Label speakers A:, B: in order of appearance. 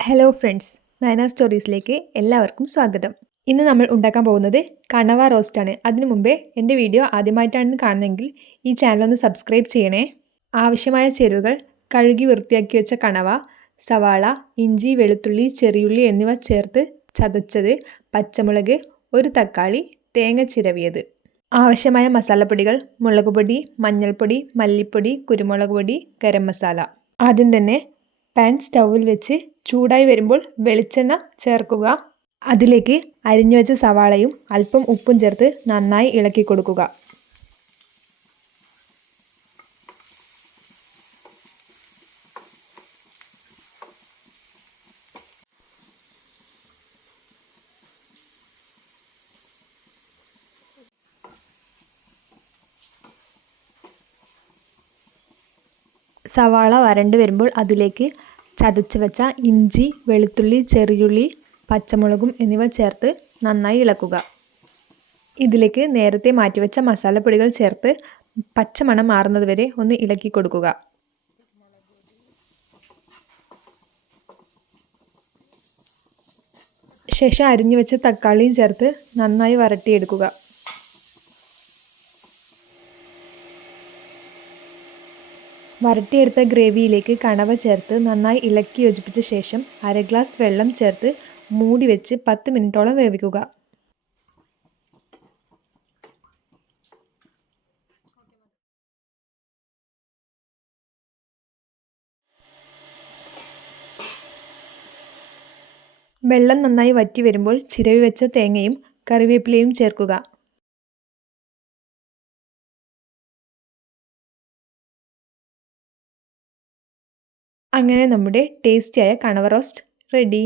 A: Hello friends Nayana സ്റ്റോറീസിലേക്ക് എല്ലാവർക്കും സ്വാഗതം. ഇന്ന് നമ്മൾ ഉണ്ടാക്കാൻ പോകുന്നത് കണവ റോസ്റ്റാണ് അതിനു മുമ്പേ എന്റെ വീഡിയോ ആദ്യമായിട്ടാണ് കാണുന്നതെങ്കിൽ ഈ ചാനൽ ഒന്ന് സബ്സ്ക്രൈബ് ചെയ്യണേ. ആവശ്യമായ ചേരുവകൾ കഴുകി വൃത്തിയാക്കി വെച്ച കണവ സവാള ഇഞ്ചി വെളുത്തുള്ളി ചെറിയുള്ളി എന്നിവ ചേർത്ത് ചതച്ചത് പച്ചമുളക് ഒരു തക്കാളി തേങ്ങ ചിരവിയത്. ആവശ്യമായ മസാലപ്പൊടികൾ മുളക് പൊടി മഞ്ഞൾപ്പൊടി മല്ലിപ്പൊടി കുരുമുളക് പൊടി ഗരം മസാല. ആദ്യം തന്നെ പാൻ സ്റ്റൗവിൽ വെച്ച് ചൂടായി വരുമ്പോൾ വെളിച്ചെണ്ണ ചേർക്കുക. അതിലേക്ക് അരിഞ്ഞു വെച്ച സവാളയും അല്പം ഉപ്പും ചേർത്ത് നന്നായി ഇളക്കി കൊടുക്കുക. സവാള വരണ്ട് വരുമ്പോൾ അതിലേക്ക് ചതച്ച് വെച്ച ഇഞ്ചി വെളുത്തുള്ളി ചെറിയുള്ളി പച്ചമുളകും എന്നിവ ചേർത്ത് നന്നായി ഇളക്കുക. ഇതിലേക്ക് നേരത്തെ മാറ്റിവെച്ച മസാലപ്പൊടികൾ ചേർത്ത് പച്ചമണം മാറുന്നത് വരെ ഒന്ന് ഇളക്കി കൊടുക്കുക. ശേഷം അരിഞ്ഞു വെച്ച തക്കാളിയും ചേർത്ത് നന്നായി വരട്ടിയെടുക്കുക. വരട്ടിയെടുത്ത ഗ്രേവിയിലേക്ക് കണവ ചേർത്ത് നന്നായി ഇളക്കി യോജിപ്പിച്ച ശേഷം അര ഗ്ലാസ് വെള്ളം ചേർത്ത് മൂടി വെച്ച് പത്ത് മിനിറ്റോളം വേവിക്കുക. വെള്ളം നന്നായി വറ്റി വരുമ്പോൾ ചിരവി വെച്ച തേങ്ങയും കറിവേപ്പിലയും ചേർക്കുക. അങ്ങനെ നമ്മുടെ ടേസ്റ്റിയായ കണവ റോസ്റ്റ് റെഡി.